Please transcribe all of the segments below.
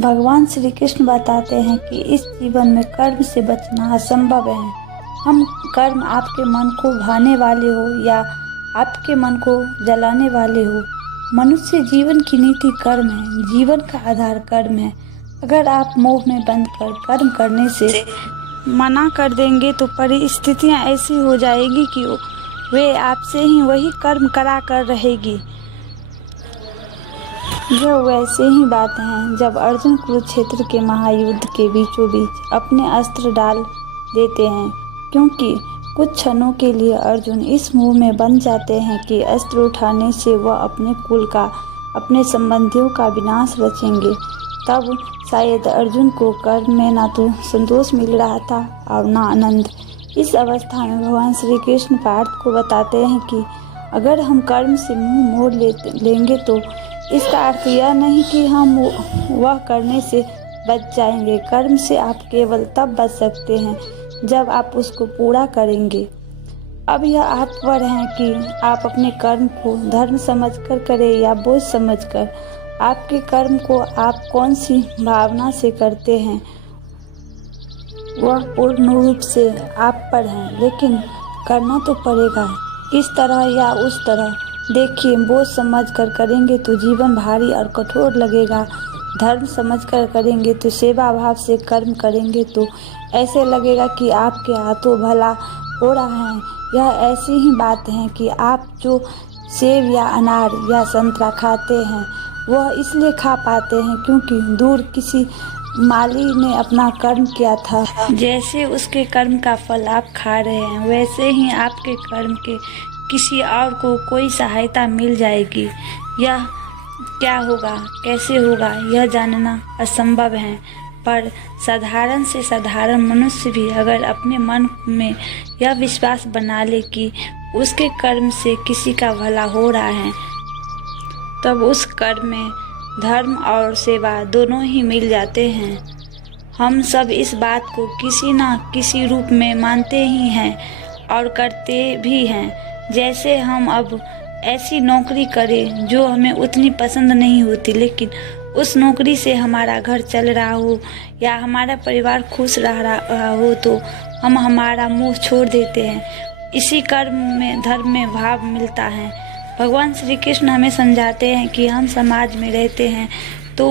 भगवान श्री कृष्ण बताते हैं कि इस जीवन में कर्म से बचना असंभव है। हम कर्म आपके मन को भाने वाले हो या आपके मन को जलाने वाले हो, मनुष्य जीवन की नीति कर्म है, जीवन का आधार कर्म है। अगर आप मोह में बंद कर कर्म करने से मना कर देंगे तो परिस्थितियां ऐसी हो जाएगी कि वे आपसे ही वही कर्म करा कर रहेगी। यह वैसे ही बात है जब अर्जुन कुरुक्षेत्र के महायुद्ध के बीचों बीच अपने अस्त्र डाल देते हैं, क्योंकि कुछ क्षणों के लिए अर्जुन इस मोह में बन जाते हैं कि अस्त्र उठाने से वह अपने कुल का, अपने संबंधियों का विनाश रचेंगे। तब शायद अर्जुन को कर्म में ना तो संतोष मिल रहा था और ना आनंद। इस अवस्था में भगवान श्री कृष्ण पार्थ को बताते हैं कि अगर हम कर्म से मुंह मोड़ लेंगे तो इसका अर्थ यह नहीं कि हम वह करने से बच जाएंगे। कर्म से आप केवल तब बच सकते हैं जब आप उसको पूरा करेंगे। अब यह आप पर है कि आप अपने कर्म को धर्म समझकर करें या बोझ समझकर। आपके कर्म को आप कौन सी भावना से करते हैं वह पूर्ण रूप से आप पर है, लेकिन करना तो पड़ेगा, इस तरह या उस तरह। देखिए, बोझ समझकर करेंगे तो जीवन भारी और कठोर लगेगा। धर्म समझकर करेंगे तो सेवा भाव से कर्म करेंगे तो ऐसे लगेगा कि आपके हाथों भला हो रहा है। यह ऐसी ही बात है कि आप जो सेब या अनार या संतरा खाते हैं वह इसलिए खा पाते हैं क्योंकि दूर किसी माली ने अपना कर्म किया था। जैसे उसके कर्म का फल आप खा रहे हैं, वैसे ही आपके कर्म के किसी और को कोई सहायता मिल जाएगी। यह क्या होगा, कैसे होगा, यह जानना असंभव है। पर साधारण से साधारण मनुष्य भी अगर अपने मन में यह विश्वास बना ले कि उसके कर्म से किसी का भला हो रहा है, तब उस कर्म में धर्म और सेवा दोनों ही मिल जाते हैं। हम सब इस बात को किसी न किसी रूप में मानते ही हैं और करते भी हैं। जैसे हम अब ऐसी नौकरी करें जो हमें उतनी पसंद नहीं होती, लेकिन उस नौकरी से हमारा घर चल रहा हो या हमारा परिवार खुश रह रहा हो तो हम हमारा मुंह छोड़ देते हैं। इसी कर्म में धर्म में भाव मिलता है। भगवान श्री कृष्ण हमें समझाते हैं कि हम समाज में रहते हैं तो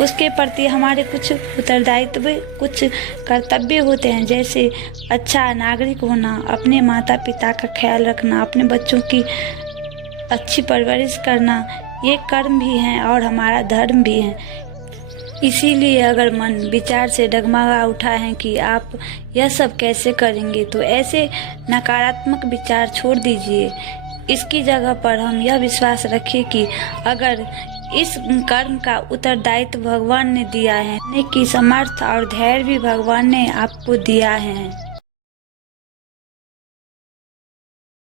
उसके प्रति हमारे कुछ उत्तरदायित्व, कुछ कर्तव्य होते हैं, जैसे अच्छा नागरिक होना, अपने माता पिता का ख्याल रखना, अपने बच्चों की अच्छी परवरिश करना। ये कर्म भी हैं और हमारा धर्म भी है। इसीलिए अगर मन विचार से डगमगा उठा है कि आप यह सब कैसे करेंगे, तो ऐसे नकारात्मक विचार छोड़ दीजिए। इसकी जगह पर हम यह विश्वास रखें कि अगर इस कर्म का उत्तरदायित्व भगवान ने दिया है, कि समर्थ और धैर्य भी भगवान ने आपको दिया है।